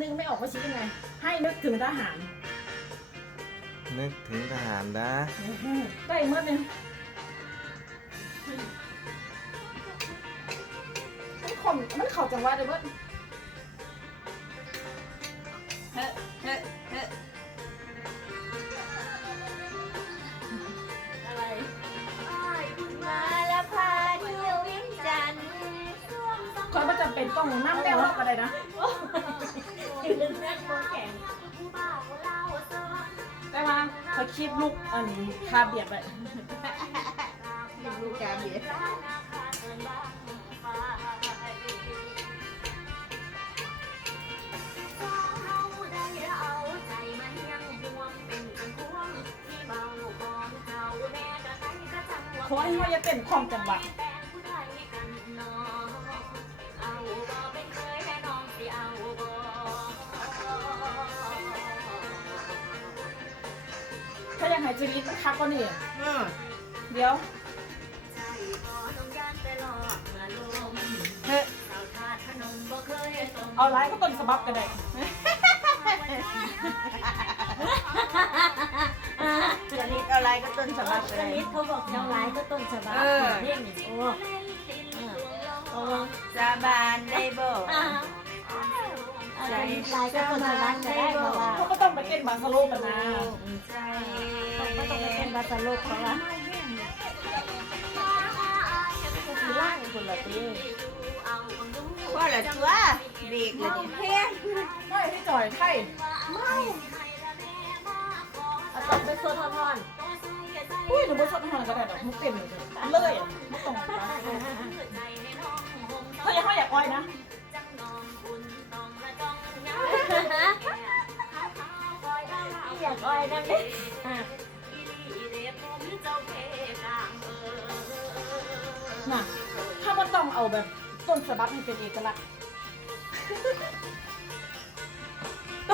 นึงไม่ออกว่าคิดยังไง ให้นึกถึงทหารนึกถึงทหารนะได้เมื่อนึงมันขมมันเข่าจังหวะเดี๋ยวเคอยไม่จำเป็นต้องนั่งแนวรอบอะไรนะยืนนั่งบนแข่งแต่ว่าเขาคีบลูกอันนี้คาเบียดไปลูกกาเบียดเพราะว่าจะเต้นความจังหวะ ถ้ายังหายใจดีก็คักก็นี่อืมเดี๋ยวเฮ้เอาไลฟ์ก็ต้นสบับกันได้จะนิดอะไรก็ต้นฉบับเลชยนิดเขาบอกเจ้าร้ายก็ต้นฉบับเออเพลงนี่โอ้โอ้ อะไรลายก็ต้นฉบับก็ได้เพราะว่าเขาก็ต้องไปเต้นบาสโลกันนะใจเขาก็ต้องไปเป็นบาสโลกเขาว่าคือล่างคนละตีพ่อละตัวเบรกเลยดิเฮ้ไม่ที่จ่อยไข่เอาตองไปโซทอนอุ้ยหนูไม่ชอบทำก็ได้ดอกมันเต็มเลยเลยไม่ตรงถ้าอยากให้อยากอ้อยนะ นั่นเลยน่ะถ้ามันต้องเอาแบบต้นสบับให้เป็นเอกลักษณ์